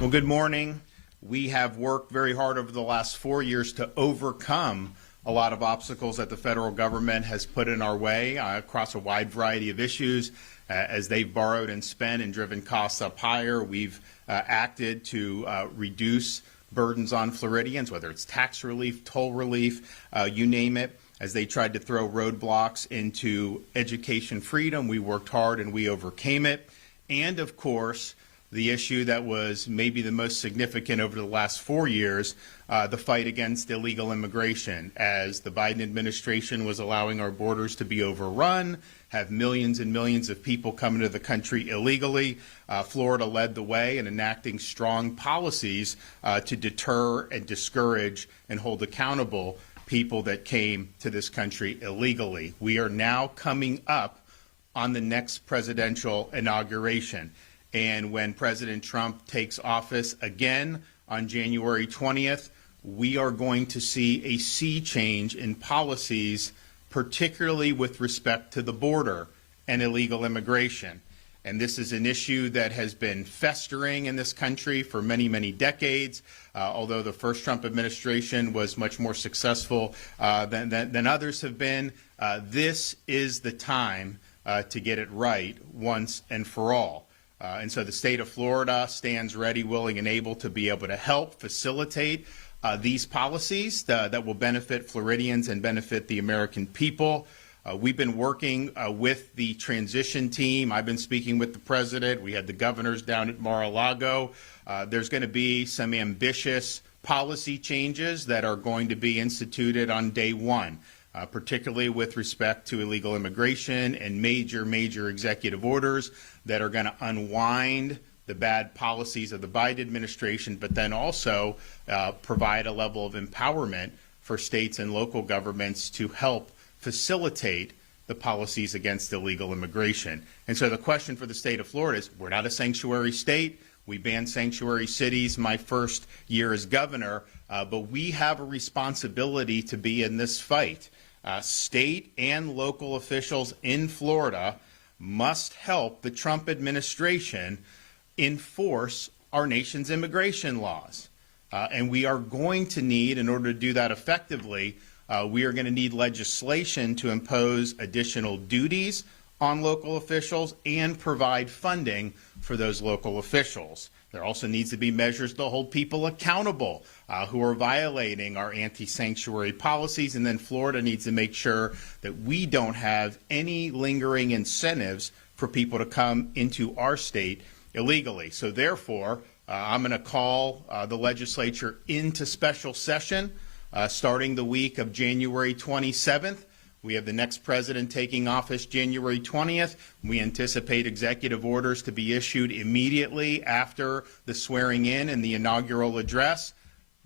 Well, good morning. We have worked very hard over the last 4 years to overcome a lot of obstacles that the federal government has put in our way across a wide variety of issues. As they've borrowed and spent and driven costs up higher, we've acted to reduce burdens on Floridians, whether it's tax relief, toll relief, you name it. As they tried to throw roadblocks into education freedom, we worked hard and we overcame it. And of course, the issue that was maybe the most significant over the last 4 years, the fight against illegal immigration, as the Biden administration was allowing our borders to be overrun, have millions and millions of people coming to the country illegally. Florida led the way in enacting strong policies to deter and discourage and hold accountable people that came to this country illegally. We are now coming up on the next presidential inauguration. And when President Trump takes office again on January 20th, we are going to see a sea change in policies, particularly with respect to the border and illegal immigration. And this is an issue that has been festering in this country for many, many decades. Although the first Trump administration was much more successful than others have been, this is the time to get it right once and for all. And so the state of Florida stands ready, willing, and able to be able to help facilitate these policies that will benefit Floridians and benefit the American people. We've been working with the transition team. I've been speaking with the president. We had the governors down at Mar-a-Lago. There's going to be some ambitious policy changes that are going to be instituted on day one, particularly with respect to illegal immigration and major executive orders that are going to unwind the bad policies of the Biden administration, but then also provide a level of empowerment for states and local governments to help facilitate the policies against illegal immigration. And so the question for the state of Florida is, we're not a sanctuary state. We banned sanctuary cities my first year as governor, but we have a responsibility to be in this fight. State and local officials in Florida must help the Trump administration enforce our nation's immigration laws. And we are going to need, in order to do that effectively, we are going to need legislation to impose additional duties on local officials and provide funding for those local officials. There also needs to be measures to hold people accountable who are violating our anti-sanctuary policies. And then Florida needs to make sure that we don't have any lingering incentives for people to come into our state illegally. So therefore, I'm going to call the legislature into special session starting the week of January 27th. We have the next president taking office January 20th. We anticipate executive orders to be issued immediately after the swearing in and the inaugural address.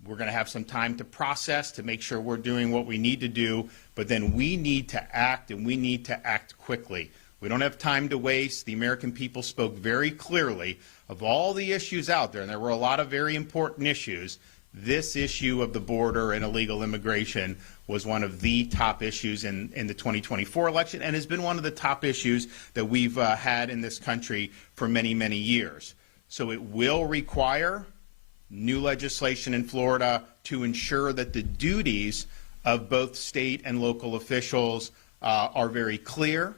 We're going to have some time to process to make sure we're doing what we need to do, but then we need to act, and we need to act quickly. We don't have time to waste. The American people spoke very clearly of all the issues out there, and there were a lot of very important issues. This issue of the border and illegal immigration was one of the top issues in the 2024 election, and has been one of the top issues that we've had in this country for many, many years. So it will require new legislation in Florida to ensure that the duties of both state and local officials are very clear,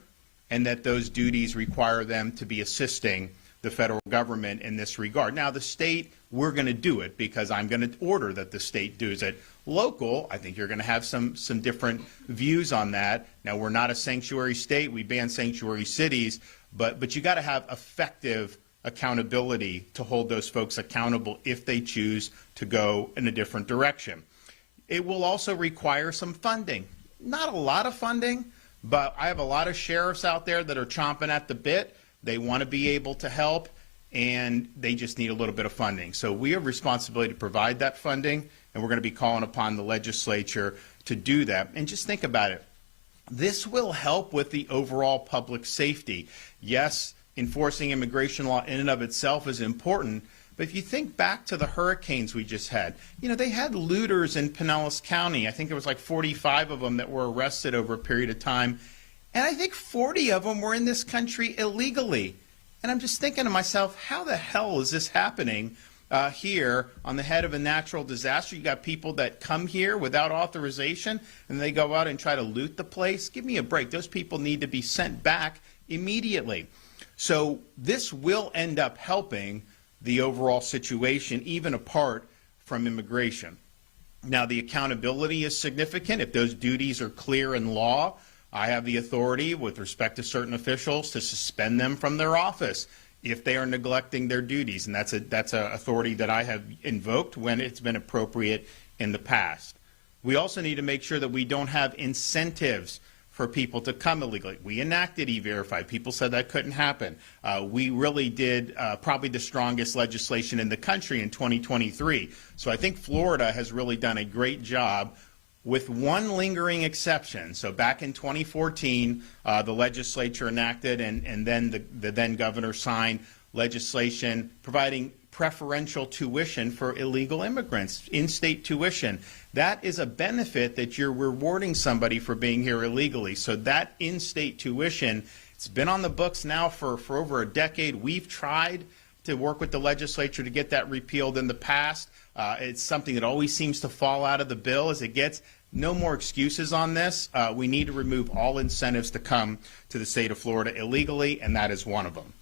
and that those duties require them to be assisting the federal government in this regard. Now, the state, we're going to do it because I'm going to order that the state does it. Local, I think you're going to have some different views on that. Now, we're not a sanctuary state. We ban sanctuary cities, but you got to have effective accountability to hold those folks accountable if they choose to go in a different direction. It will also require some funding. Not a lot of funding, but I have a lot of sheriffs out there that are chomping at the bit. They want to be able to help, and they just need a little bit of funding. So we have responsibility to provide that funding, and we're going to be calling upon the legislature to do that. And just think about it. This will help with the overall public safety. Yes, enforcing immigration law in and of itself is important, but if you think back to the hurricanes we just had, they had looters in Pinellas County. I think there was like 45 of them that were arrested over a period of time. And I think 40 of them were in this country illegally. And I'm just thinking to myself, how the hell is this happening here on the head of a natural disaster. You got people that come here without authorization and they go out and try to loot the place. Give me a break. Those people need to be sent back immediately. So this will end up helping the overall situation, even apart from immigration. Now, the accountability is significant. If those duties are clear in law, I have the authority with respect to certain officials to suspend them from their office if they are neglecting their duties, and that's a authority that I have invoked when it's been appropriate in the past. We also need to make sure that we don't have incentives for people to come illegally. We enacted E-Verify. People said that couldn't happen. We really did probably the strongest legislation in the country in 2023. So I think Florida has really done a great job, with one lingering exception. So back in 2014, the legislature enacted and then the then governor signed legislation providing preferential tuition for illegal immigrants, in-state tuition. That is a benefit that you're rewarding somebody for being here illegally. So that in-state tuition, it's been on the books now for over a decade. We've tried to work with the legislature to get that repealed in the past. It's something that always seems to fall out of the bill as it gets. No more excuses on this. We need to remove all incentives to come to the state of Florida illegally, and that is one of them.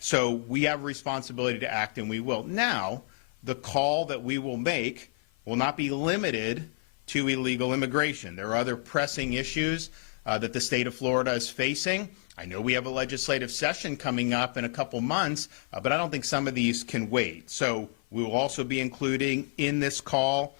So we have a responsibility to act, and we will. Now, the call that we will make will not be limited to illegal immigration. There are other pressing issues that the state of Florida is facing. I know we have a legislative session coming up in a couple months, but I don't think some of these can wait. So we will also be including in this call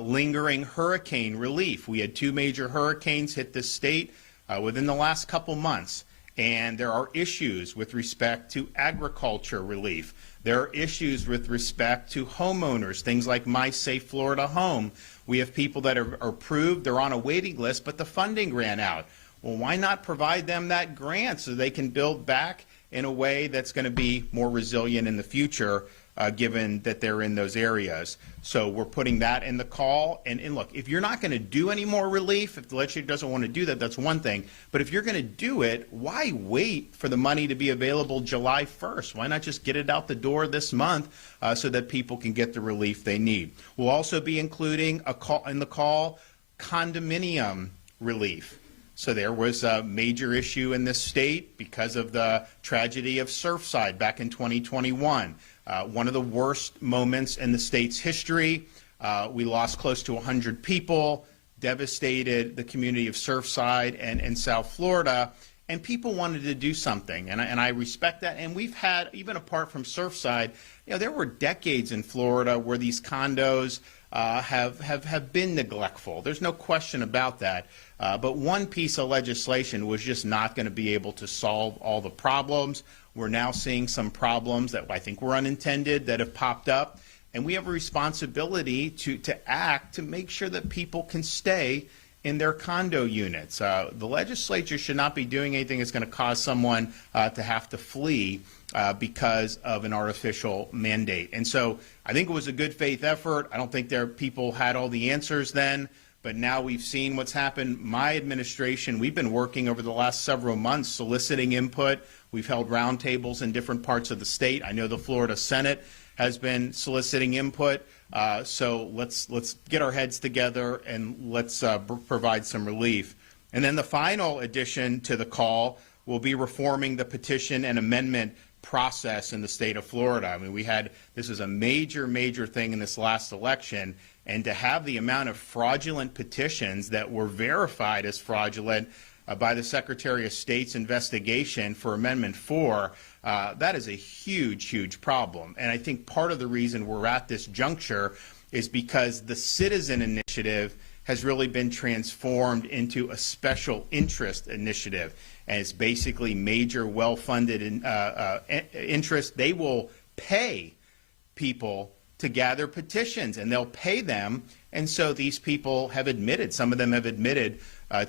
lingering hurricane relief. We had 2 major hurricanes hit this state within the last couple months, and there are issues with respect to agriculture relief. There are issues with respect to homeowners, things like My Safe Florida Home. We have people that are approved, they're on a waiting list, but the funding ran out. Well, why not provide them that grant so they can build back in a way that's going to be more resilient in the future, given that they're in those areas. So we're putting that in the call. And look, if you're not going to do any more relief, if the legislature doesn't want to do that, that's one thing. But if you're going to do it, why wait for the money to be available July 1st? Why not just get it out the door this month so that people can get the relief they need? We'll also be including in the call condominium relief. So there was a major issue in this state because of the tragedy of Surfside back in 2021. One of the worst moments in the state's history. We lost close to 100 people, devastated the community of Surfside and South Florida, and people wanted to do something, and I respect that. And we've had, even apart from Surfside, there were decades in Florida where these condos have been neglectful. There's no question about that. But one piece of legislation was just not going to be able to solve all the problems. We're now seeing some problems that I think were unintended that have popped up, and we have a responsibility to act to make sure that people can stay in their condo units. The legislature should not be doing anything that's going to cause someone to have to flee because of an artificial mandate. And so I think it was a good faith effort. I don't think people had all the answers then. But now we've seen what's happened. My administration, we've been working over the last several months soliciting input. We've held roundtables in different parts of the state. I know the Florida Senate has been soliciting input. So let's get our heads together and let's provide some relief. And then the final addition to the call will be reforming the petition and amendment process in the state of Florida. I mean, this is a major thing in this last election. And to have the amount of fraudulent petitions that were verified as fraudulent by the Secretary of State's investigation for Amendment 4, that is a huge problem. And I think part of the reason we're at this juncture is because the citizen initiative has really been transformed into a special interest initiative. And it's basically major, well-funded interest. They will pay people to gather petitions, and they'll pay them. And so these people have admitted, some of them have admitted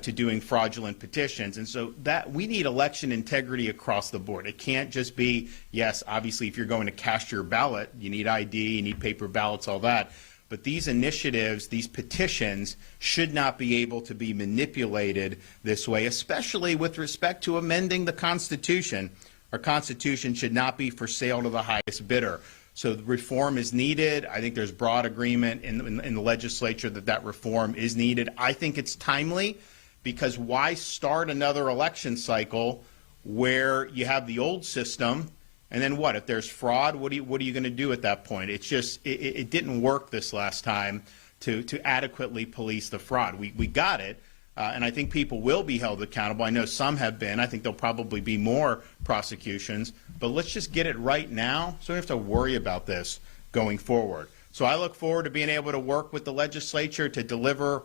to doing fraudulent petitions. And so that we need election integrity across the board. It can't just be, yes, obviously if you're going to cast your ballot, you need ID, you need paper ballots, all that. But these initiatives, these petitions, should not be able to be manipulated this way, especially with respect to amending the Constitution. Our Constitution should not be for sale to the highest bidder. So the reform is needed. I think there's broad agreement in the legislature that reform is needed. I think it's timely, because why start another election cycle where you have the old system, and then what? If there's fraud, what are you going to do at that point? It's just, it didn't work this last time to adequately police the fraud. We got it. And I think people will be held accountable. I know some have been. I think there'll probably be more prosecutions. But let's just get it right now so we don't have to worry about this going forward. So I look forward to being able to work with the legislature to deliver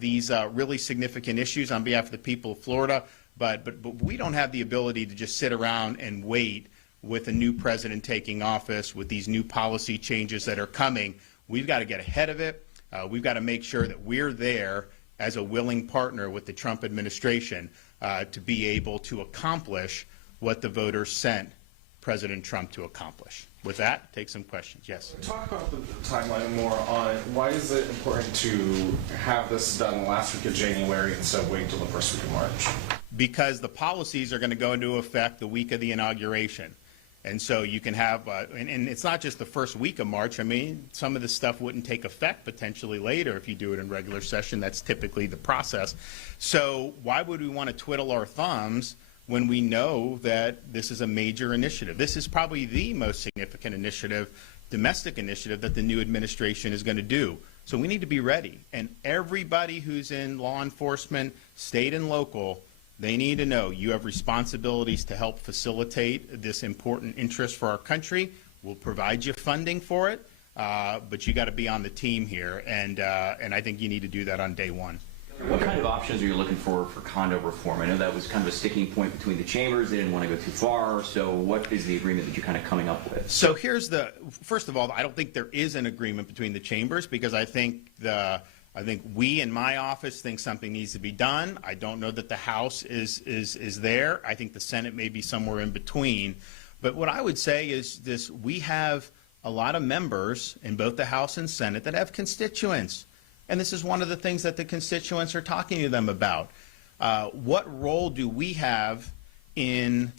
these really significant issues on behalf of the people of Florida. But we don't have the ability to just sit around and wait with a new president taking office, with these new policy changes that are coming. We've got to get ahead of it. We've got to make sure that we're there as a willing partner with the Trump administration to be able to accomplish what the voters sent President Trump to accomplish. With that, take some questions. Yes? Talk about the timeline more on why is it important to have this done the last week of January instead of wait until the first week of March? Because the policies are going to go into effect the week of the inauguration. And so you can have, and it's not just the first week of March. I mean, some of this stuff wouldn't take effect potentially later if you do it in regular session. That's typically the process. So why would we want to twiddle our thumbs when we know that this is a major initiative? This is probably the most significant initiative, domestic initiative, that the new administration is going to do. So we need to be ready. And everybody who's in law enforcement, state and local, they need to know you have responsibilities to help facilitate this important interest for our country. We'll provide you funding for it, but you got to be on the team here, and I think you need to do that on day one. What kind of options are you looking for condo reform? I know that was kind of a sticking point between the chambers. They didn't want to go too far. So what is the agreement that you're kind of coming up with? So here's first of all, I don't think there is an agreement between the chambers, because I think we in my office think something needs to be done. I don't know that the House is there. I think the Senate may be somewhere in between. But what I would say is this: we have a lot of members in both the House and Senate that have constituents. And this is one of the things that the constituents are talking to them about. What role do we have in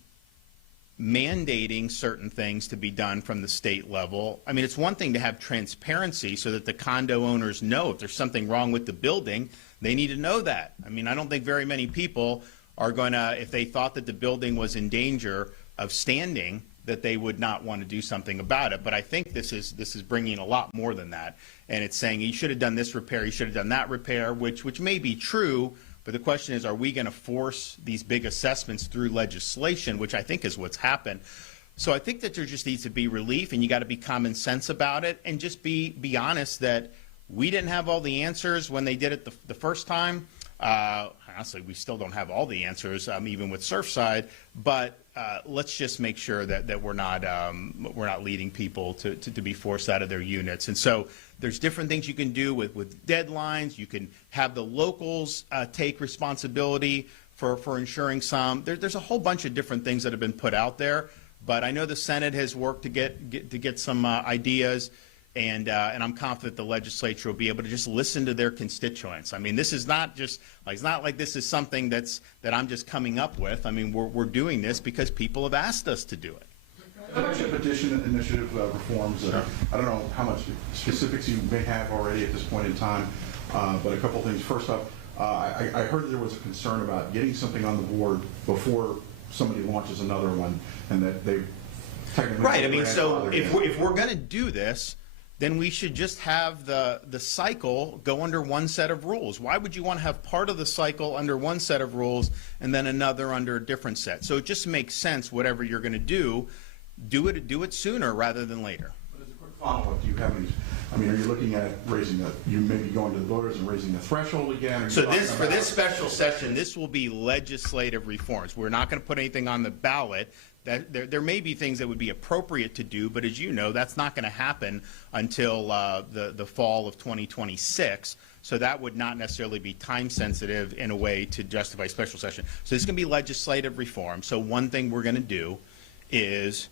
mandating certain things to be done from the state level? I mean, it's one thing to have transparency so that the condo owners know if there's something wrong with the building, they need to know that. I mean, I don't think very many people are going to, if they thought that the building was in danger of standing, that they would not want to do something about it. But I think this is bringing a lot more than that. And it's saying you should have done this repair, you should have done that repair, which may be true. But the question is, are we going to force these big assessments through legislation, which I think is what's happened. So I think that there just needs to be relief, and you got to be common sense about it, and just be honest that we didn't have all the answers when they did it the first time. Honestly, we still don't have all the answers, even with Surfside. But let's just make sure that we're not leading people to be forced out of their units. And so there's different things you can do with deadlines. You can have the locals take responsibility for ensuring some. There's a whole bunch of different things that have been put out there. But I know the Senate has worked to get some ideas. And I'm confident the legislature will be able to just listen to their constituents. I mean, this is not just it's not like this is something that I'm just coming up with. I mean, we're doing this because people have asked us to do it. How much petition initiative reforms? Sure. I don't know how much specifics you may have already at this point in time, but a couple things. First up, I heard there was a concern about getting something on the board before somebody launches another one, and that they technically right. I mean, so if we're going to do this, then we should just have the cycle go under one set of rules. Why would you want to have part of the cycle under one set of rules and then another under a different set? So it just makes sense, whatever you're going to do it sooner rather than later. But as a quick follow-up, do you have any, I mean, are you looking at raising you maybe going to the voters and raising the threshold again? So for this special session, this will be legislative reforms. We're not going to put anything on the ballot. There may be things that would be appropriate to do, but as you know, that's not going to happen until the fall of 2026. So that would not necessarily be time sensitive in a way to justify special session. So this is going to be legislative reform. So one thing we're going to do is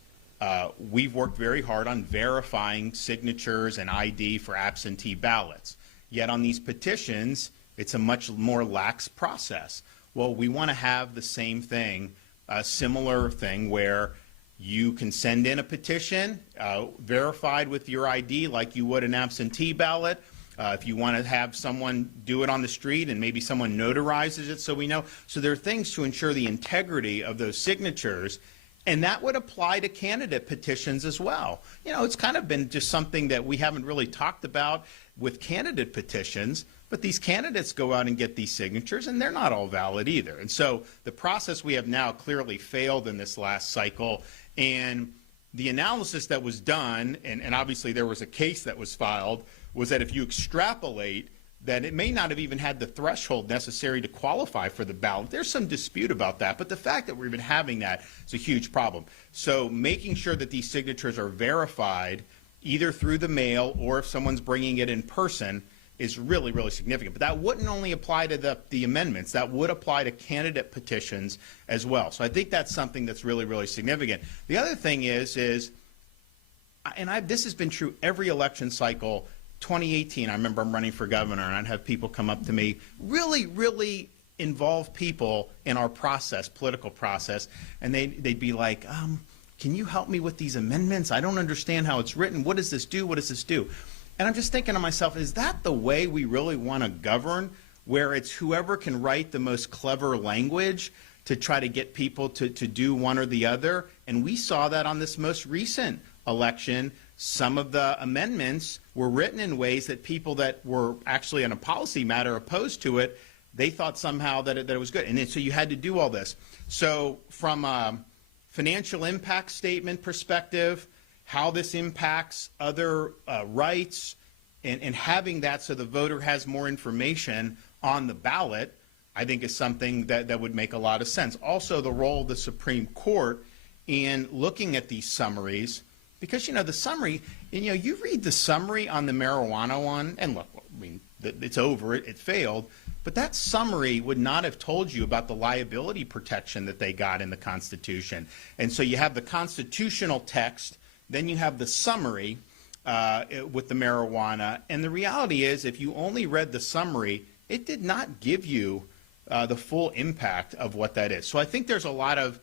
we've worked very hard on verifying signatures and ID for absentee ballots. Yet on these petitions, it's a much more lax process. Well, we want to have the same thing. A similar thing where You can send in a petition verified with your ID like you would an absentee ballot. If you want to have someone do it on the street and maybe someone notarizes it so we know. So there are things to ensure the integrity of those signatures, and that would apply to candidate petitions as well. You know, it's kind of been just something that we haven't really talked about with candidate petitions, but these candidates go out and get these signatures, and they're not all valid either. And so the process we have now clearly failed in this last cycle, and the analysis that was done, and obviously there was a case that was filed, was that if you extrapolate, that it may not have even had the threshold necessary to qualify for the ballot. There's some dispute about that, but the fact that we've been having that is a huge problem. So making sure that these signatures are verified either through the mail or if someone's bringing it in person is really, really significant. But that wouldn't only apply to the amendments. That would apply to candidate petitions as well. So I think that's something that's really, really significant. The other thing is and this has been true every election cycle. 2018, I remember I'm running for governor, and I'd have people come up to me, really, really involved people in our process, political process, and they'd be like, can you help me with these amendments? I don't understand how it's written. What does this do? What does this do? And I'm just thinking to myself, is that the way we really want to govern, where it's whoever can write the most clever language to try to get people to do one or the other? And we saw that on this most recent election. Some of the amendments were written in ways that people that were actually on a policy matter opposed to it, they thought somehow that it was good. And then, so you had to do all this. So from a financial impact statement perspective, how this impacts other rights, and having that so the voter has more information on the ballot, I think is something that would make a lot of sense. Also, the role of the Supreme Court in looking at these summaries, because, you know, the summary, and, you know, you read the summary on the marijuana one, and look, I mean, it's over, it failed, but that summary would not have told you about the liability protection that they got in the Constitution. And so you have the constitutional text, then you have the summary with the marijuana, and the reality is if you only read the summary, it did not give you the full impact of what that is. So I think there's a lot of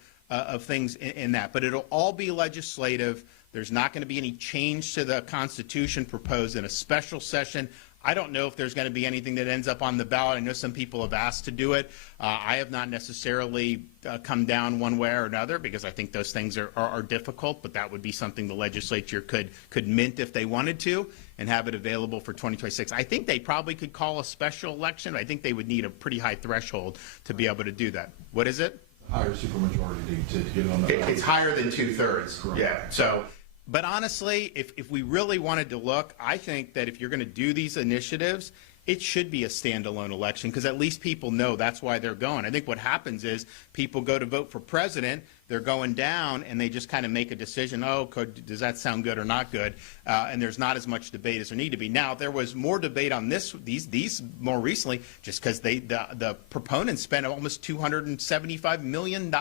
things in that, but it'll all be legislative. There's not going to be any change to the Constitution proposed in a special session. I don't know if there's going to be anything that ends up on the ballot. I know some people have asked to do it. I have not necessarily come down one way or another because I think those things are difficult, but that would be something the legislature could mint if they wanted to and have it available for 2026. I think they probably could call a special election. I think they would need a pretty high threshold to be able to do that. What is it? Higher supermajority to get it on the ballot. It's higher than 2/3. Correct. Yeah. So. But honestly, if we really wanted to look, I think that if you're going to do these initiatives, it should be a standalone election because at least people know that's why they're going. I think what happens is people go to vote for president, they're going down, and they just kind of make a decision, does that sound good or not good? And there's not as much debate as there need to be. Now, there was more debate on these more recently just because the proponents spent almost $275 million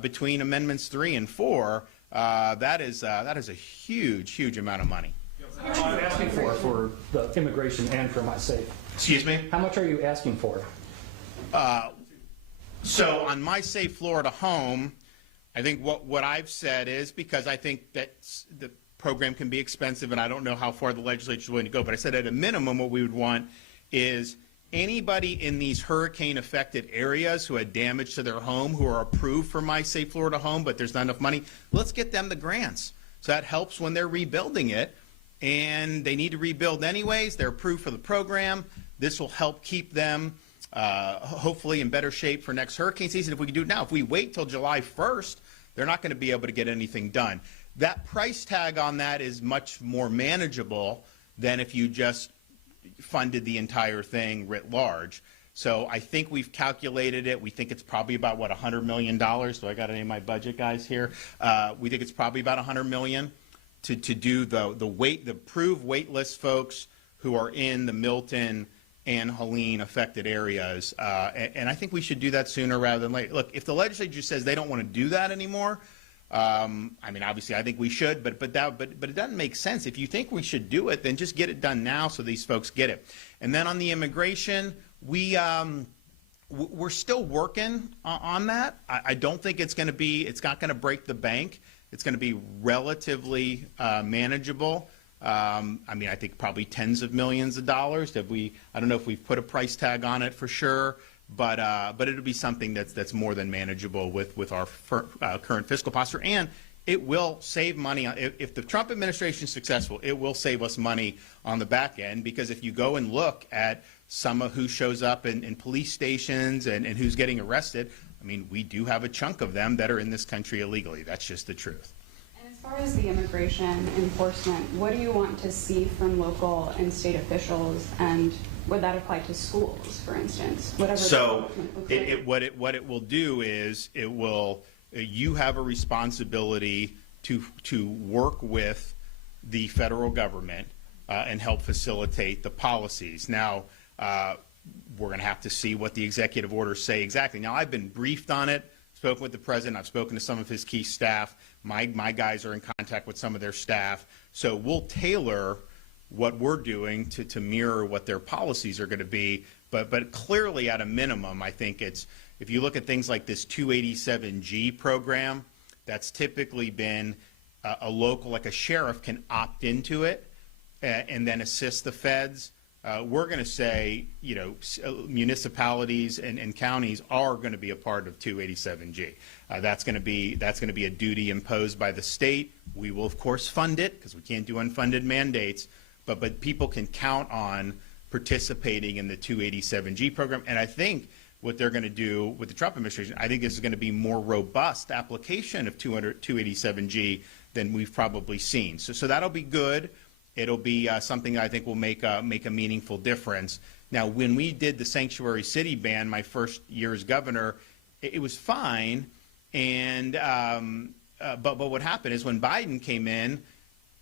between Amendments 3 and 4. That is a huge amount of money. How much are you asking for the immigration and for my safe? Excuse me? How much are you asking for? So on My Safe Florida Home, I think what I've said is, because I think that the program can be expensive and I don't know how far the legislature is willing to go, but I said at a minimum what we would want is anybody in these hurricane-affected areas who had damage to their home, who are approved for My Safe Florida Home, but there's not enough money, let's get them the grants. So that helps when they're rebuilding it, and they need to rebuild anyways. They're approved for the program. This will help keep them hopefully in better shape for next hurricane season if we can do it now. If we wait till July 1st, they're not going to be able to get anything done. That price tag on that is much more manageable than if you just funded the entire thing writ large. So I think we've calculated it. We think it's probably about, what, $100 million? Do I got any of my budget guys here? We think it's probably about $100 million to do the approved wait list folks who are in the Milton and Helene affected areas. And I think we should do that sooner rather than later. Look, if the legislature says they don't want to do that anymore, I mean, obviously, I think we should, but it doesn't make sense. If you think we should do it, then just get it done now so these folks get it. And then on the immigration, we We're still working on that. I don't think it's not going to break the bank. It's going to be relatively manageable. I mean, I think probably tens of millions of dollars. I don't know if we've put a price tag on it for sure, but it'll be something that's more than manageable with our current fiscal posture, and it will save money. If the Trump administration is successful, it will save us money on the back end, because if you go and look at some of who shows up in police stations and who's getting arrested, I mean, we do have a chunk of them that are in this country illegally. That's just the truth. And as far as the immigration enforcement, what do you want to see from local and state officials, and would that apply to schools, for instance? So what it will do is you have a responsibility to work with the federal government and help facilitate the policies. Now, we're going to have to see what the executive orders say exactly. Now, I've been briefed on it, spoken with the president, I've spoken to some of his key staff. My guys are in contact with some of their staff. So we'll tailor what we're doing to mirror what their policies are going to be. But clearly, at a minimum, I think if you look at things like this 287G program, that's typically been a local, like a sheriff can opt into it and then assist the feds. We're going to say, municipalities and counties are going to be a part of 287G. That's going to be a duty imposed by the state. We will, of course, fund it, because we can't do unfunded mandates, but people can count on participating in the 287G program. And I think what they're going to do with the Trump administration, I think this is going to be more robust application of 287G than we've probably seen. So that'll be good. It'll be something that I think will make a meaningful difference. Now, when we did the sanctuary city ban my first year as governor, it was fine. And but what happened is when Biden came in,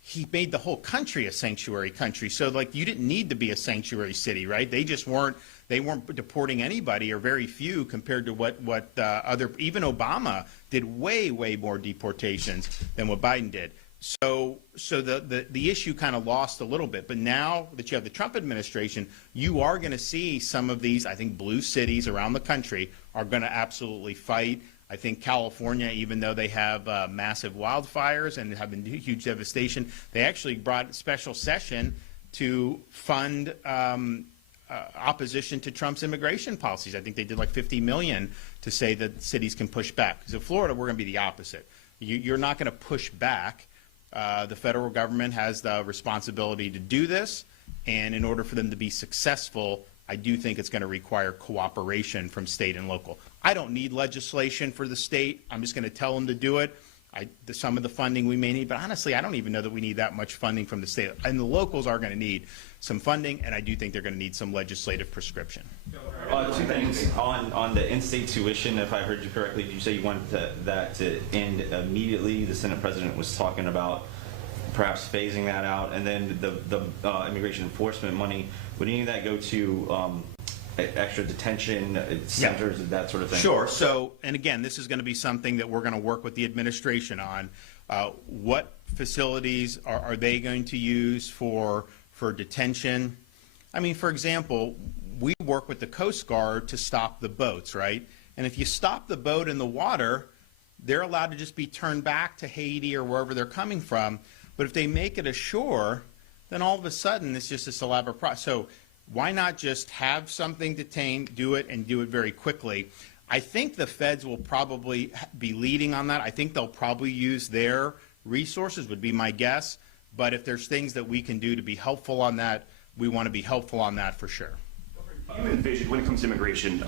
he made the whole country a sanctuary country. So like, you didn't need to be a sanctuary city, right? They weren't deporting anybody, or very few, compared to what even Obama did way more deportations than what Biden did. So the issue kind of lost a little bit. But now that you have the Trump administration, you are going to see some of these, I think, blue cities around the country are going to absolutely fight. I think California, even though they have massive wildfires and have been huge devastation, they actually brought a special session to fund opposition to Trump's immigration policies. I think they did like $50 million to say that cities can push back. Because in Florida, we're going to be the opposite. You're not going to push back. The federal government has the responsibility to do this, and in order for them to be successful, I do think it's going to require cooperation from state and local. I don't need legislation for the state. I'm just going to tell them to do it. Some of the funding we may need, but honestly, I don't even know that we need that much funding from the state. And the locals are going to need some funding, and I do think they're going to need some legislative prescription. Two things. On the in-state tuition, if I heard you correctly, did you say you wanted that to end immediately? The Senate president was talking about perhaps phasing that out. And then the immigration enforcement money, would any of that go to extra detention centers, that sort of thing? Sure. So, and again, this is going to be something that we're going to work with the administration on. What facilities are they going to use for detention? I mean, for example, we work with the Coast Guard to stop the boats, right? And if you stop the boat in the water, they're allowed to just be turned back to Haiti or wherever they're coming from. But if they make it ashore, then all of a sudden it's just this elaborate process. So why not just have something detained, do it, and do it very quickly? I think the feds will probably be leading on that. I think they'll probably use their resources, would be my guess. But if there's things that we can do to be helpful on that, we want to be helpful on that for sure. Do you envision, when it comes to immigration,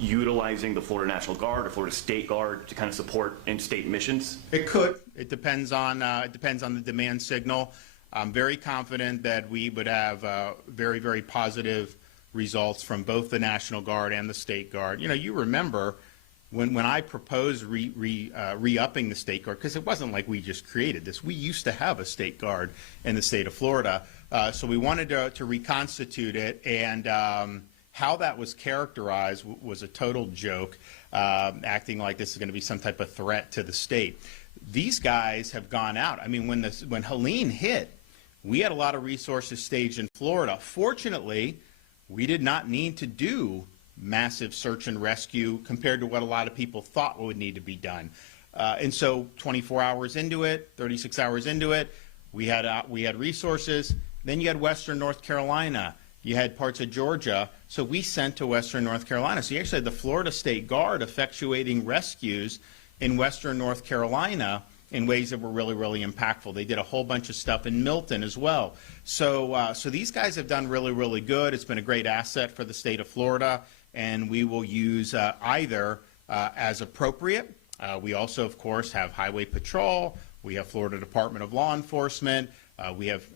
utilizing the Florida National Guard or Florida State Guard to kind of support in-state missions? It could. It depends on the demand signal. I'm very confident that we would have very positive results from both the National Guard and the State Guard. You remember when I proposed re-upping the State Guard, because it wasn't like we just created this. We used to have a State Guard in the state of Florida. So we wanted to reconstitute it, and how that was characterized was a total joke, acting like this is going to be some type of threat to the state. These guys have gone out. I mean, when Helene hit, we had a lot of resources staged in Florida. Fortunately, we did not need to do massive search and rescue compared to what a lot of people thought would need to be done. And so 24 hours into it, 36 hours into it, we had resources. Then you had Western North Carolina. You had parts of Georgia. So we sent to Western North Carolina. So you actually had the Florida State Guard effectuating rescues in Western North Carolina in ways that were really, really impactful. They did a whole bunch of stuff in Milton as well. So these guys have done really, really good. It's been a great asset for the state of Florida, and we will use either as appropriate. We also, of course, have Highway Patrol. We have Florida Department of Law Enforcement. We have,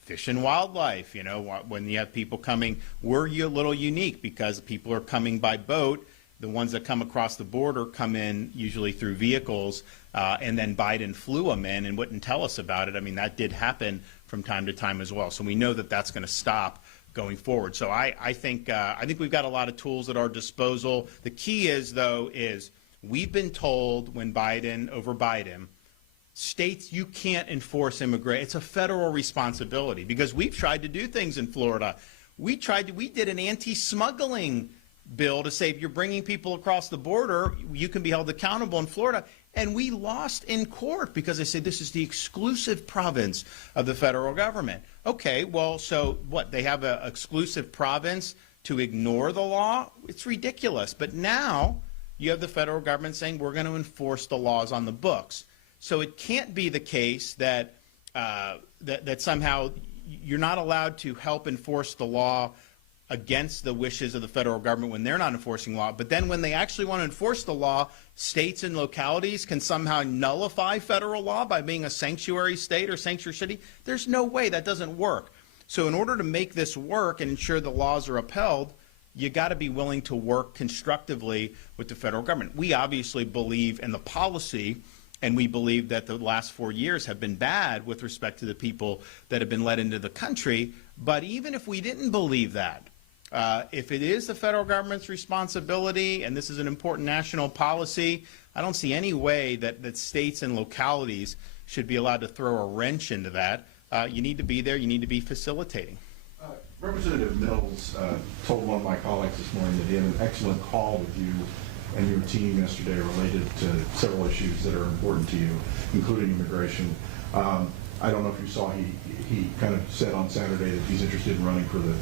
Fish and Wildlife. You know, when you have people coming, we're a little unique because people are coming by boat. The ones that come across the border come in usually through vehicles, and then Biden flew them in and wouldn't tell us about it. That did happen from time to time as well. So we know that that's going to stop going forward. So I think we've got a lot of tools at our disposal. The key is, though, we've been told when over Biden, states, you can't enforce immigration. It's a federal responsibility because we've tried to do things in Florida. We did an anti-smuggling bill to say if you're bringing people across the border, you can be held accountable in Florida. And we lost in court because they said this is the exclusive province of the federal government. Okay, well, so what? They have an exclusive province to ignore the law? It's ridiculous. But now you have the federal government saying we're going to enforce the laws on the books. So it can't be the case that that somehow you're not allowed to help enforce the law against the wishes of the federal government when they're not enforcing law. But then when they actually want to enforce the law, states and localities can somehow nullify federal law by being a sanctuary state or sanctuary city. There's no way that doesn't work. So in order to make this work and ensure the laws are upheld, you got to be willing to work constructively with the federal government. We obviously believe in the policy, and we believe that the last 4 years have been bad with respect to the people that have been let into the country. But even if we didn't believe that, if it is the federal government's responsibility and this is an important national policy, I don't see any way that states and localities should be allowed to throw a wrench into that. You need to be there. You need to be facilitating. Representative Mills told one of my colleagues this morning that he had an excellent call with you and your team yesterday related to several issues that are important to you, including immigration. I don't know if you saw, he kind of said on Saturday that he's interested in running for the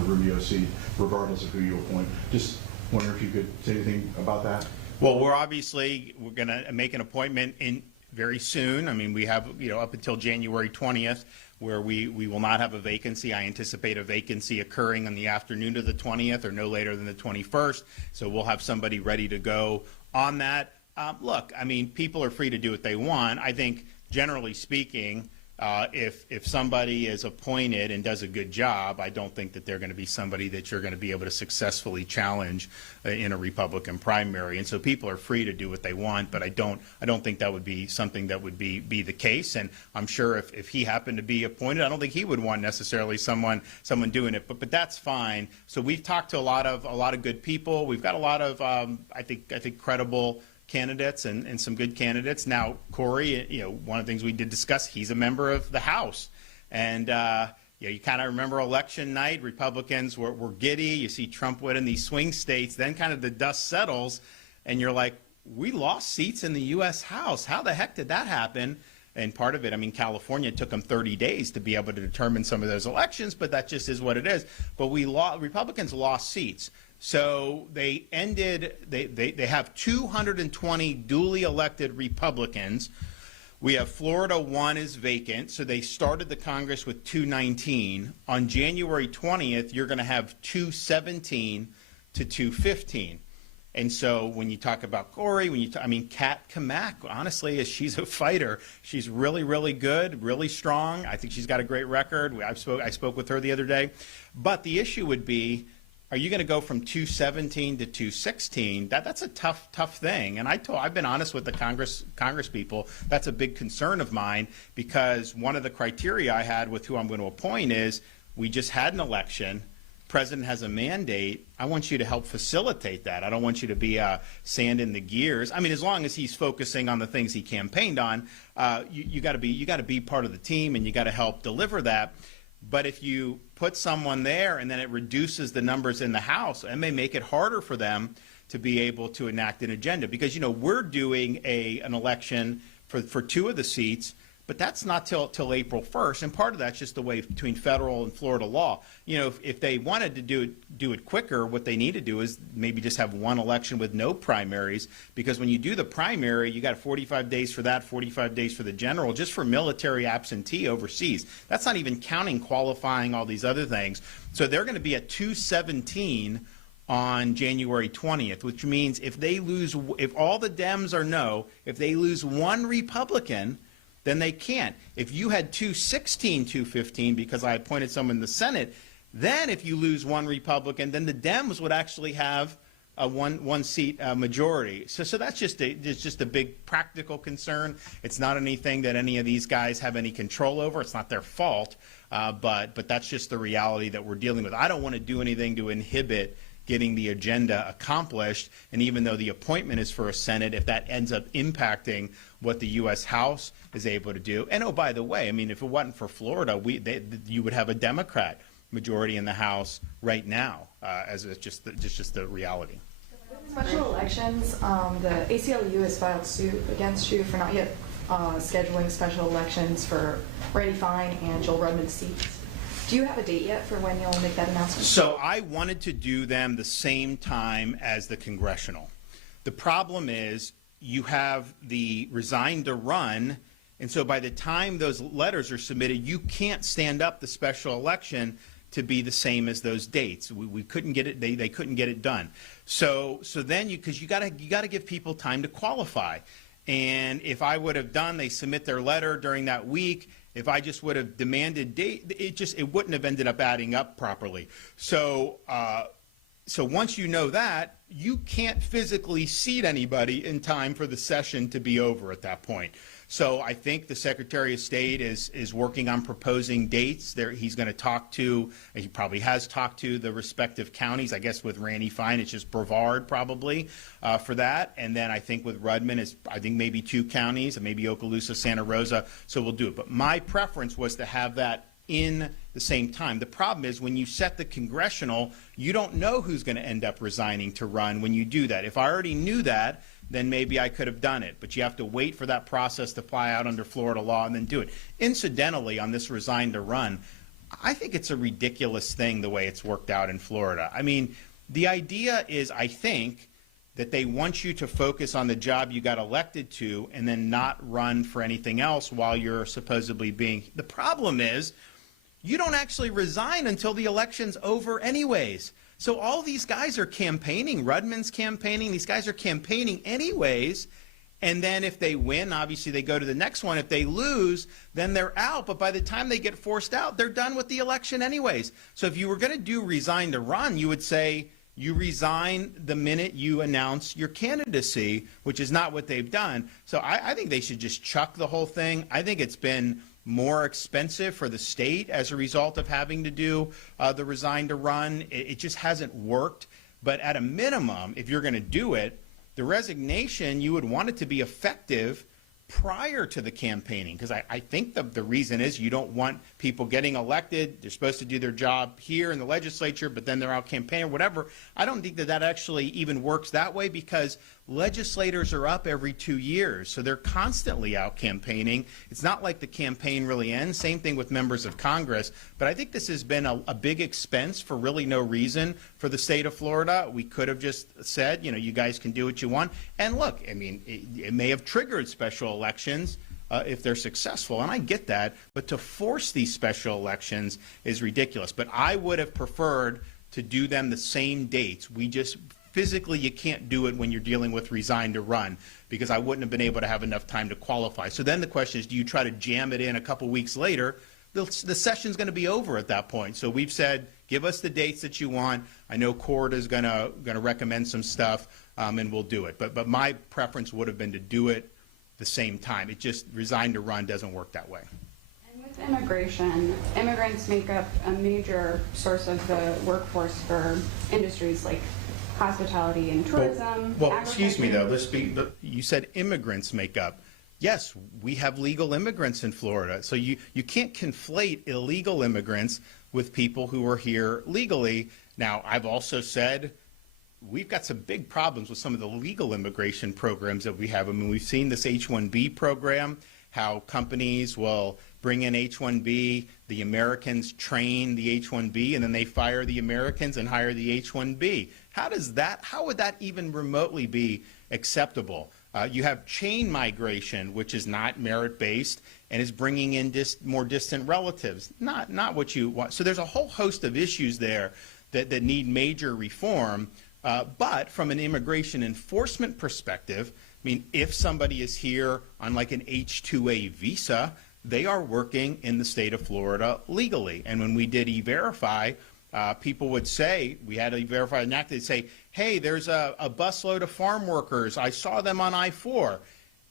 Rubio seat, regardless of who you appoint. Just wonder if you could say anything about that. Well, we're going to make an appointment in very soon. We have, up until January 20th, where we will not have a vacancy. I anticipate a vacancy occurring on the afternoon of the 20th or no later than the 21st. So we'll have somebody ready to go on that. Look, people are free to do what they want. I think, generally speaking, if somebody is appointed and does a good job, I don't think that they're going to be somebody that you're going to be able to successfully challenge in a Republican primary. And so people are free to do what they want, but I don't think that would be something that would be the case. And I'm sure if he happened to be appointed, I don't think he would want necessarily someone doing it. But that's fine. So we've talked to a lot of good people. We've got a lot of I think credible candidates and some good candidates. Now, Corey, one of the things we did discuss, he's a member of the House. And, you kind of remember election night, Republicans were giddy. You see Trump win in these swing states. Then kind of the dust settles, and you're like, we lost seats in the U.S. House. How the heck did that happen? And part of it, California took them 30 days to be able to determine some of those elections, but that just is what it is. But Republicans lost seats. So they have 220 duly elected Republicans. We have Florida 1 is vacant, so they started the Congress with 219. On January 20th, you're going to have 217 to 215. And so when you talk about Corey, Kat Kamak, honestly, she's a fighter. She's really, really good, really strong. I think she's got a great record. I spoke with her the other day. But the issue would be, are you going to go from 217 to 216? That's a tough thing. And I've been honest with the Congress people. That's a big concern of mine, because one of the criteria I had with who I'm going to appoint is we just had an election. President has a mandate. I want you to help facilitate that. I don't want you to be sand in the gears. As long as he's focusing on the things he campaigned on, you got to be part of the team, and you got to help deliver that. But if you put someone there and then it reduces the numbers in the House, it may make it harder for them to be able to enact an agenda. Because, you know, we're doing an election for 2 of the seats, but that's not till April 1st. And part of that's just the way between federal and Florida law. You know, if they wanted to do it quicker, what they need to do is maybe just have one election with no primaries. Because when you do the primary, you got 45 days for that, 45 days for the general, just for military absentee overseas. That's not even counting qualifying, all these other things. So they're going to be at 217 on January 20th, which means if all the Dems are no, if they lose one Republican, then they can't. If you had 216, 215, because I appointed someone in the Senate, then if you lose one Republican, then the Dems would actually have a one seat majority. So that's just a big practical concern. It's not anything that any of these guys have any control over. It's not their fault, but that's just the reality that we're dealing with. I don't want to do anything to inhibit getting the agenda accomplished, and even though the appointment is for a Senate, if that ends up impacting what the U.S. House is able to do. And oh, by the way, I mean, if it wasn't for Florida, you would have a Democrat majority in the House right now, as it's just the reality. Special elections, the ACLU has filed suit against you for not yet scheduling special elections for Randy Fine and Joel Rudman's seats. Do you have a date yet for when you'll make that announcement? So I wanted to do them the same time as the congressional. The problem is you have the resign to run, and so by the time those letters are submitted, you can't stand up the special election to be the same as those dates. We couldn't get it. They couldn't get it done. So then because you got to give people time to qualify. And if I would have done, they submit their letter during that week. If I just would have demanded date, it wouldn't have ended up adding up properly. So once you know that, you can't physically seat anybody in time for the session to be over at that point. So I think the Secretary of State is working on proposing dates. He's going to talk to, he probably has talked to the respective counties. I guess with Randy Fine, it's just Brevard probably for that. And then I think with Rudman, I think maybe 2 counties, maybe Okaloosa, Santa Rosa. So we'll do it. But my preference was to have that in the same time. The problem is when you set the congressional, you don't know who's going to end up resigning to run when you do that. If I already knew that, then maybe I could have done it. But you have to wait for that process to fly out under Florida law and then do it. Incidentally, on this resign to run, I think it's a ridiculous thing the way it's worked out in Florida. I mean, the idea is, I think, that they want you to focus on the job you got elected to and then not run for anything else while you're supposedly being. The problem is, you don't actually resign until the election's over anyways. So all these guys are campaigning. Rudman's campaigning. These guys are campaigning anyways. And then if they win, obviously they go to the next one. If they lose, then they're out. But by the time they get forced out, they're done with the election anyways. So if you were going to do resign to run, you would say you resign the minute you announce your candidacy, which is not what they've done. So I think they should just chuck the whole thing. I think it's been more expensive for the state as a result of having to do the resign to run. It just hasn't worked. But at a minimum, if you're going to do it, the resignation, you would want it to be effective prior to the campaigning, because I think the reason is you don't want people getting elected. They're supposed to do their job here in the legislature, but then they're out campaigning or whatever. I don't think that actually even works that way, because legislators are up every 2 years, so they're constantly out campaigning. It's not like the campaign really ends. Same thing with members of Congress. But I think this has been a big expense for really no reason for the state of Florida. We could have just said, you know, you guys can do what you want. And look, I mean, it may have triggered special elections if they're successful, and I get that. But to force these special elections is ridiculous. But I would have preferred to do them the same dates. Physically, you can't do it when you're dealing with resign to run, because I wouldn't have been able to have enough time to qualify. So then the question is, do you try to jam it in a couple weeks later? The session's going to be over at that point. So we've said, give us the dates that you want. I know Court is going to recommend some stuff, and we'll do it. But my preference would have been to do it the same time. It just, resign to run doesn't work that way. And with immigration, immigrants make up a major source of the workforce for industries like hospitality and tourism. Well, excuse me though. You said immigrants make up. Yes, we have legal immigrants in Florida. So you can't conflate illegal immigrants with people who are here legally. Now, I've also said we've got some big problems with some of the legal immigration programs that we have. I mean, we've seen this H-1B program, how companies will bring in H-1B, the Americans train the H-1B, and then they fire the Americans and hire the H-1B. How would that even remotely be acceptable? You have chain migration, which is not merit-based and is bringing in more distant relatives. Not what you want. So there's a whole host of issues there that need major reform. But from an immigration enforcement perspective, I mean, if somebody is here on like an H-2A visa, they are working in the state of Florida legally. And when we did E-Verify, people would say, we had E-Verify enacted, they'd say, hey, there's a busload of farm workers. I saw them on I-4.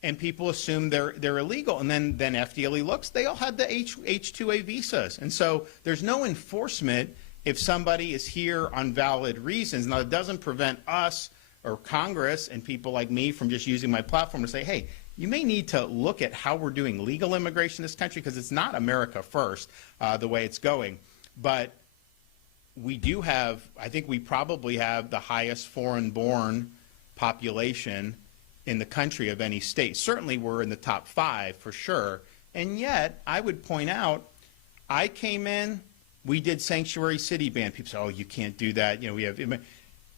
And people assume they're illegal. And then FDLE looks, they all had the H-2A visas. And so there's no enforcement if somebody is here on valid reasons. Now, it doesn't prevent us or Congress and people like me from just using my platform to say, hey, you may need to look at how we're doing legal immigration in this country, because it's not America first the way it's going. But we do have, I think we probably have the highest foreign-born population in the country of any state. Certainly we're in the top 5 for sure. And yet, I would point out, I came in, we did sanctuary city ban. People say, oh, you can't do that. You know, we have.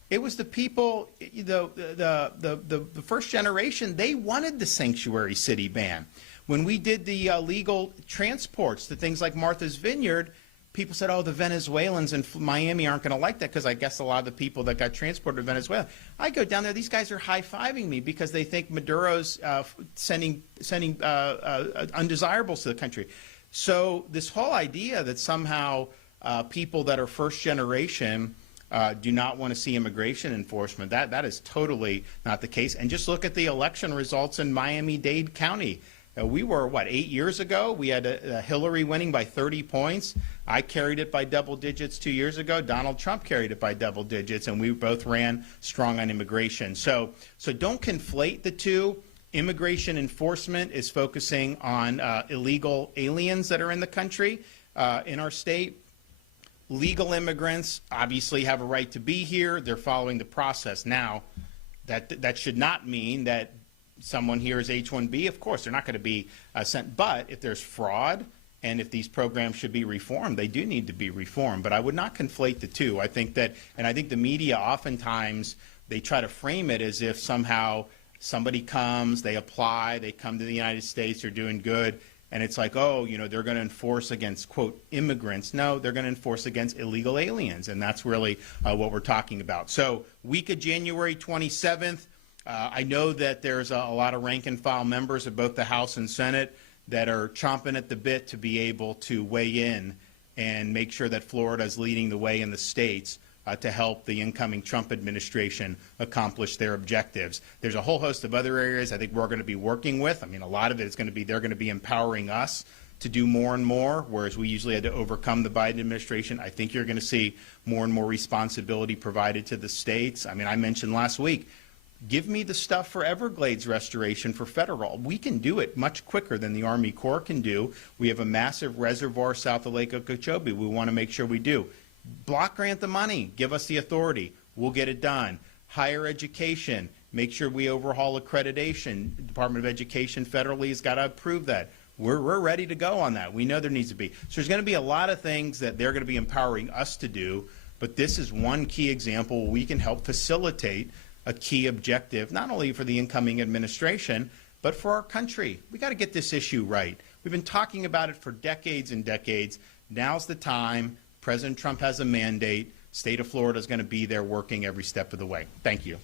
It was the people, the first generation, they wanted the sanctuary city ban. When we did the legal transports to things like Martha's Vineyard, people said, oh, the Venezuelans in Miami aren't going to like that, because I guess a lot of the people that got transported to Venezuela. I go down there, these guys are high-fiving me because they think Maduro's sending undesirables to the country. So this whole idea that somehow people that are first generation do not want to see immigration enforcement, that is totally not the case. And just look at the election results in Miami-Dade County. We were, 8 years ago? We had Hillary winning by 30 points. I carried it by double digits 2 years ago. Donald Trump carried it by double digits, and we both ran strong on immigration. So don't conflate the two. Immigration enforcement is focusing on illegal aliens that are in the country, in our state. Legal immigrants obviously have a right to be here. They're following the process. Now, that should not mean that someone here is H-1B. Of course, they're not going to be sent. But if there's fraud and if these programs should be reformed, they do need to be reformed. But I would not conflate the two. I think that, and I think the media oftentimes, they try to frame it as if somehow somebody comes, they apply, they come to the United States, they're doing good, and it's like, oh, you know, they're going to enforce against, quote, immigrants. No, they're going to enforce against illegal aliens, and that's really what we're talking about. So week of January 27th, I know that there's a lot of rank-and-file members of both the House and Senate that are chomping at the bit to be able to weigh in and make sure that Florida is leading the way in the states to help the incoming Trump administration accomplish their objectives. There's a whole host of other areas I think we're going to be working with. I mean, a lot of it is going to be, they're going to be empowering us to do more and more, whereas we usually had to overcome the Biden administration. I think you're going to see more and more responsibility provided to the states. I mean, I mentioned last week, give me the stuff for Everglades restoration for federal. We can do it much quicker than the Army Corps can do. We have a massive reservoir south of Lake Okeechobee. We want to make sure we do. Block grant the money. Give us the authority. We'll get it done. Higher education. Make sure we overhaul accreditation. The Department of Education federally has got to approve that. We're ready to go on that. We know there needs to be. So there's going to be a lot of things that they're going to be empowering us to do, but this is one key example where we can help facilitate a key objective, not only for the incoming administration, but for our country. We got to get this issue right. We've been talking about it for decades and decades. Now's the time. President Trump has a mandate. State of Florida is going to be there working every step of the way. Thank you.